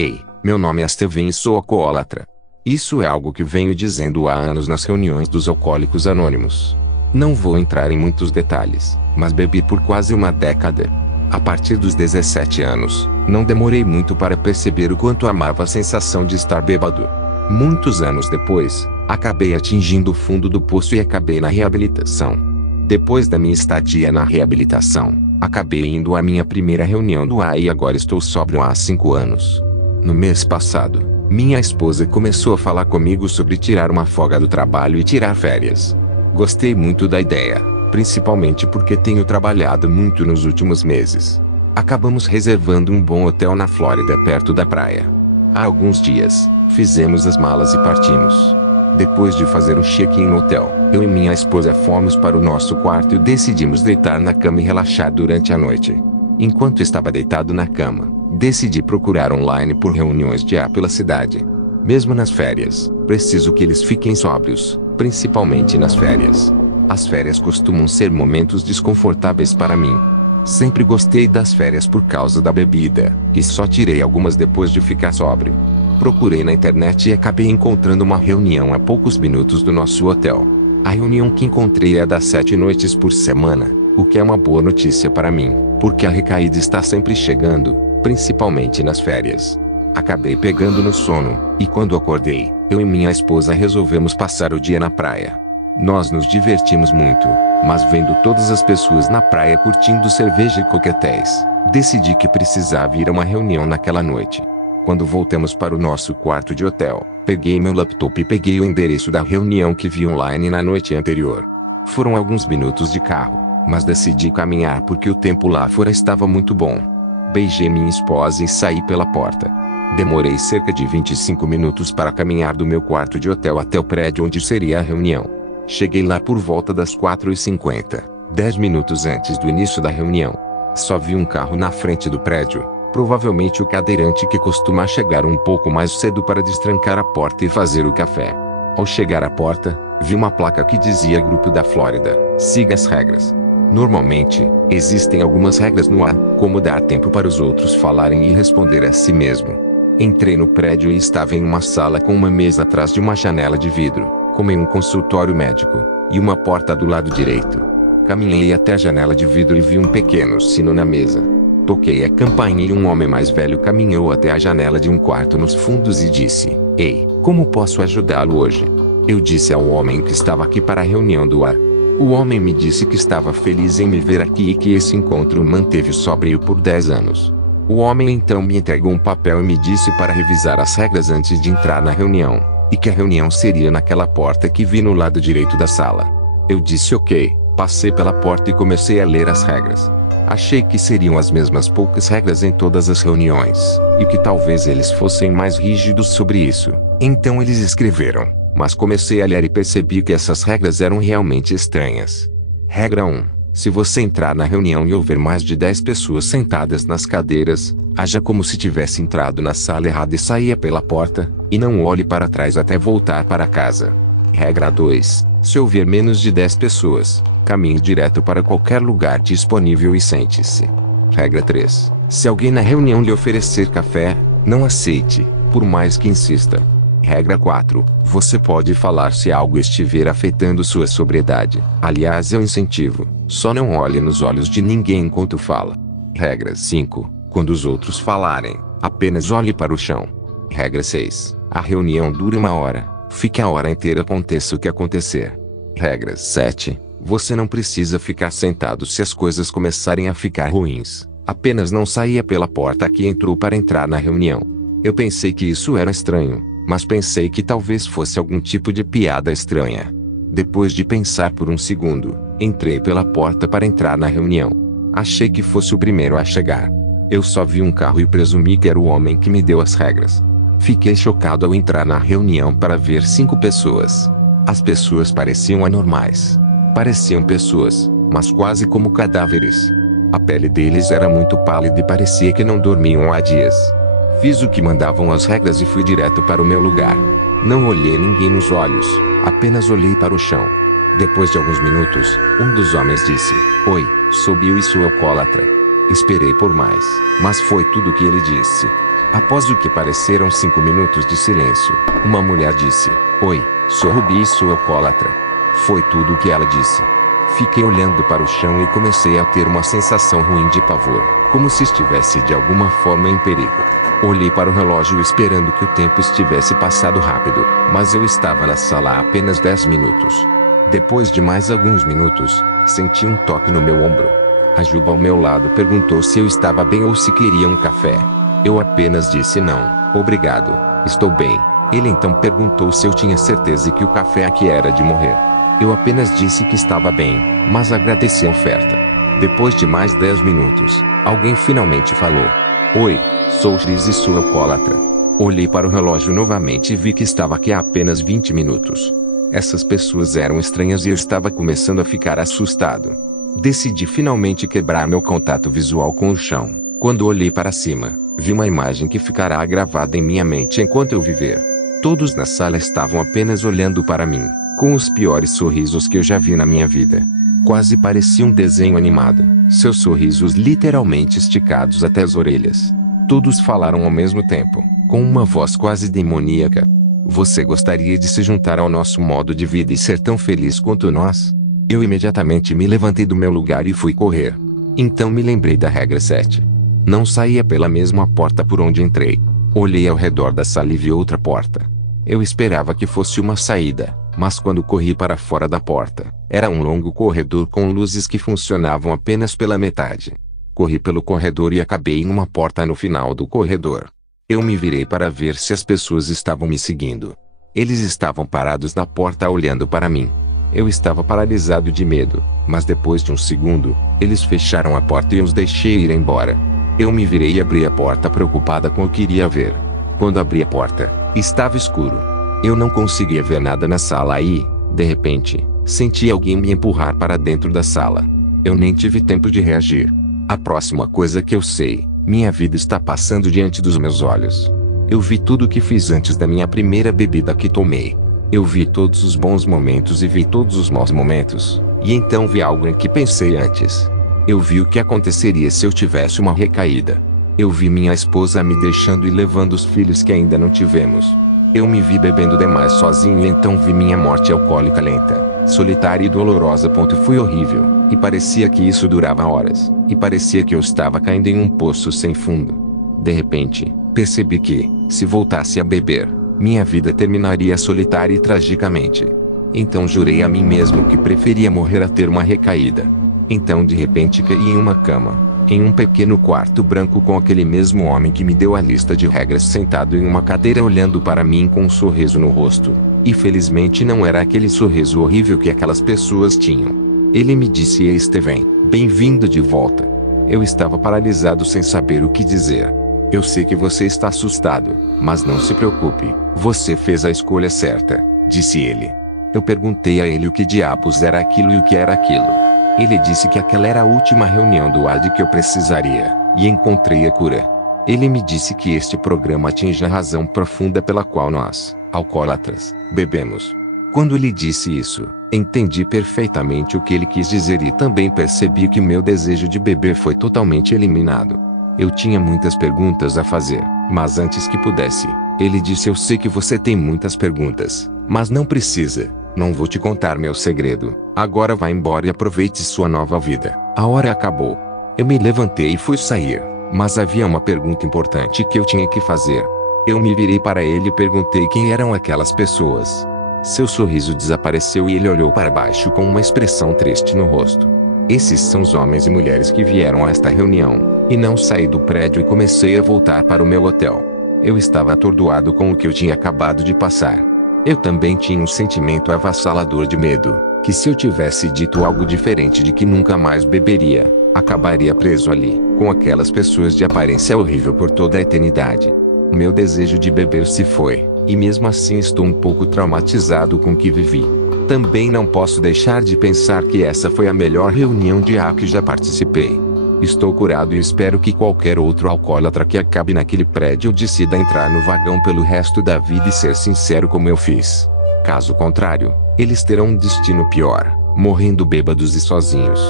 Ei, meu nome é Steven e sou alcoólatra. Isso é algo que venho dizendo há anos nas reuniões dos Alcoólicos Anônimos. Não vou entrar em muitos detalhes, mas bebi por quase uma década. A partir dos 17 anos, não demorei muito para perceber o quanto amava a sensação de estar bêbado. Muitos anos depois, acabei atingindo o fundo do poço e acabei na reabilitação. Depois da minha estadia na reabilitação, acabei indo à minha primeira reunião do AA e agora estou sóbrio há 5 anos. No mês passado, minha esposa começou a falar comigo sobre tirar uma folga do trabalho e tirar férias. Gostei muito da ideia, principalmente porque tenho trabalhado muito nos últimos meses. Acabamos reservando um bom hotel na Flórida perto da praia. Há alguns dias, fizemos as malas e partimos. Depois de fazer o check-in no hotel, eu e minha esposa fomos para o nosso quarto e decidimos deitar na cama e relaxar durante a noite. Enquanto estava deitado na cama, decidi procurar online por reuniões de AA pela cidade. Mesmo nas férias, preciso que eles fiquem sóbrios, principalmente nas férias. As férias costumam ser momentos desconfortáveis para mim. Sempre gostei das férias por causa da bebida, e só tirei algumas depois de ficar sóbrio. Procurei na internet e acabei encontrando uma reunião a poucos minutos do nosso hotel. A reunião que encontrei é das 7 noites por semana, o que é uma boa notícia para mim, porque a recaída está sempre chegando, principalmente nas férias. Acabei pegando no sono, e quando acordei, eu e minha esposa resolvemos passar o dia na praia. Nós nos divertimos muito, mas vendo todas as pessoas na praia curtindo cerveja e coquetéis, decidi que precisava ir a uma reunião naquela noite. Quando voltamos para o nosso quarto de hotel, peguei meu laptop e peguei o endereço da reunião que vi online na noite anterior. Foram alguns minutos de carro, mas decidi caminhar porque o tempo lá fora estava muito bom. Beijei minha esposa e saí pela porta. Demorei cerca de 25 minutos para caminhar do meu quarto de hotel até o prédio onde seria a reunião. Cheguei lá por volta das 4h50, 10 minutos antes do início da reunião. Só vi um carro na frente do prédio. Provavelmente o cadeirante que costuma chegar um pouco mais cedo para destrancar a porta e fazer o café. Ao chegar à porta, vi uma placa que dizia Grupo da Flórida, siga as regras. Normalmente, existem algumas regras no AA, como dar tempo para os outros falarem e responder a si mesmo. Entrei no prédio e estava em uma sala com uma mesa atrás de uma janela de vidro, como em um consultório médico, e uma porta do lado direito. Caminhei até a janela de vidro e vi um pequeno sino na mesa. Toquei a campainha e um homem mais velho caminhou até a janela de um quarto nos fundos e disse, ei, como posso ajudá-lo hoje? Eu disse ao homem que estava aqui para a reunião do AA. O homem me disse que estava feliz em me ver aqui e que esse encontro o manteve sóbrio por 10 anos. O homem então me entregou um papel e me disse para revisar as regras antes de entrar na reunião, e que a reunião seria naquela porta que vi no lado direito da sala. Eu disse ok, passei pela porta e comecei a ler as regras. Achei que seriam as mesmas poucas regras em todas as reuniões, e que talvez eles fossem mais rígidos sobre isso. Então eles escreveram, mas comecei a ler e percebi que essas regras eram realmente estranhas. Regra 1. Se você entrar na reunião e houver mais de 10 pessoas sentadas nas cadeiras, haja como se tivesse entrado na sala errada e saia pela porta, e não olhe para trás até voltar para casa. Regra 2. Se houver menos de 10 pessoas, caminhe direto para qualquer lugar disponível e sente-se. Regra 3. Se alguém na reunião lhe oferecer café, não aceite, por mais que insista. Regra 4. Você pode falar se algo estiver afetando sua sobriedade. Aliás, é um incentivo. Só não olhe nos olhos de ninguém enquanto fala. Regra 5. Quando os outros falarem, apenas olhe para o chão. Regra 6. A reunião dura 1 hora. Fique a hora inteira aconteça o que acontecer. Regra 7. Você não precisa ficar sentado se as coisas começarem a ficar ruins. Apenas não saia pela porta que entrou para entrar na reunião. Eu pensei que isso era estranho, mas pensei que talvez fosse algum tipo de piada estranha. Depois de pensar por um segundo, entrei pela porta para entrar na reunião. Achei que fosse o primeiro a chegar. Eu só vi um carro e presumi que era o homem que me deu as regras. Fiquei chocado ao entrar na reunião para ver 5 pessoas. As pessoas pareciam anormais. Pareciam pessoas, mas quase como cadáveres. A pele deles era muito pálida e parecia que não dormiam há dias. Fiz o que mandavam as regras e fui direto para o meu lugar. Não olhei ninguém nos olhos, apenas olhei para o chão. Depois de alguns minutos, um dos homens disse, oi, sou Bill e sou alcoólatra. Esperei por mais, mas foi tudo o que ele disse. Após o que pareceram 5 minutos de silêncio, uma mulher disse: "Oi, sou Ruby e sou alcoólatra." Foi tudo o que ela disse. Fiquei olhando para o chão e comecei a ter uma sensação ruim de pavor, como se estivesse de alguma forma em perigo. Olhei para o relógio esperando que o tempo estivesse passado rápido, mas eu estava na sala há apenas 10 minutos. Depois de mais alguns minutos, senti um toque no meu ombro. A Juba ao meu lado perguntou se eu estava bem ou se queria um café. Eu apenas disse não, obrigado, estou bem. Ele então perguntou se eu tinha certeza que o café aqui era de morrer. Eu apenas disse que estava bem, mas agradeci a oferta. Depois de mais 10 minutos, alguém finalmente falou: "Oi, sou Chris e sou alcoólatra." Olhei para o relógio novamente e vi que estava aqui há apenas 20 minutos. Essas pessoas eram estranhas e eu estava começando a ficar assustado. Decidi finalmente quebrar meu contato visual com o chão. Quando olhei para cima, vi uma imagem que ficará gravada em minha mente enquanto eu viver. Todos na sala estavam apenas olhando para mim, com os piores sorrisos que eu já vi na minha vida. Quase parecia um desenho animado, seus sorrisos literalmente esticados até as orelhas. Todos falaram ao mesmo tempo, com uma voz quase demoníaca: "Você gostaria de se juntar ao nosso modo de vida e ser tão feliz quanto nós?" Eu imediatamente me levantei do meu lugar e fui correr. Então me lembrei da regra 7. Não saía pela mesma porta por onde entrei. Olhei ao redor da sala e vi outra porta. Eu esperava que fosse uma saída, mas quando corri para fora da porta, era um longo corredor com luzes que funcionavam apenas pela metade. Corri pelo corredor e acabei em uma porta no final do corredor. Eu me virei para ver se as pessoas estavam me seguindo. Eles estavam parados na porta olhando para mim. Eu estava paralisado de medo, mas depois de um segundo, eles fecharam a porta e eu os deixei ir embora. Eu me virei e abri a porta preocupada com o que iria ver. Quando abri a porta, estava escuro. Eu não conseguia ver nada na sala e, de repente, senti alguém me empurrar para dentro da sala. Eu nem tive tempo de reagir. A próxima coisa que eu sei, minha vida está passando diante dos meus olhos. Eu vi tudo o que fiz antes da minha primeira bebida que tomei. Eu vi todos os bons momentos e vi todos os maus momentos, e então vi algo em que pensei antes. Eu vi o que aconteceria se eu tivesse uma recaída. Eu vi minha esposa me deixando e levando os filhos que ainda não tivemos. Eu me vi bebendo demais sozinho e então vi minha morte alcoólica lenta, solitária e dolorosa. Foi horrível, e parecia que isso durava horas, e parecia que eu estava caindo em um poço sem fundo. De repente, percebi que, se voltasse a beber, minha vida terminaria solitária e tragicamente. Então jurei a mim mesmo que preferia morrer a ter uma recaída. Então de repente caí em uma cama, em um pequeno quarto branco com aquele mesmo homem que me deu a lista de regras sentado em uma cadeira olhando para mim com um sorriso no rosto. E felizmente não era aquele sorriso horrível que aquelas pessoas tinham. Ele me disse: "Ei Steven, bem-vindo de volta." Eu estava paralisado sem saber o que dizer. "Eu sei que você está assustado, mas não se preocupe, você fez a escolha certa", disse ele. Eu perguntei a ele o que diabos era aquilo e o que era aquilo. Ele disse que aquela era a última reunião do AD que eu precisaria, e encontrei a cura. Ele me disse que este programa atinge a razão profunda pela qual nós, alcoólatras, bebemos. Quando ele disse isso, entendi perfeitamente o que ele quis dizer e também percebi que meu desejo de beber foi totalmente eliminado. Eu tinha muitas perguntas a fazer, mas antes que pudesse, ele disse: "Eu sei que você tem muitas perguntas, mas não precisa. Não vou te contar meu segredo. Agora vá embora e aproveite sua nova vida. A hora acabou." Eu me levantei e fui sair, mas havia uma pergunta importante que eu tinha que fazer. Eu me virei para ele e perguntei quem eram aquelas pessoas. Seu sorriso desapareceu e ele olhou para baixo com uma expressão triste no rosto. "Esses são os homens e mulheres que vieram a esta reunião." E não saí do prédio e comecei a voltar para o meu hotel. Eu estava atordoado com o que eu tinha acabado de passar. Eu também tinha um sentimento avassalador de medo, que se eu tivesse dito algo diferente de que nunca mais beberia, acabaria preso ali, com aquelas pessoas de aparência horrível por toda a eternidade. Meu desejo de beber se foi, e mesmo assim estou um pouco traumatizado com o que vivi. Também não posso deixar de pensar que essa foi a melhor reunião de AA que já participei. Estou curado e espero que qualquer outro alcoólatra que acabe naquele prédio decida entrar no vagão pelo resto da vida e ser sincero como eu fiz. Caso contrário, eles terão um destino pior, morrendo bêbados e sozinhos.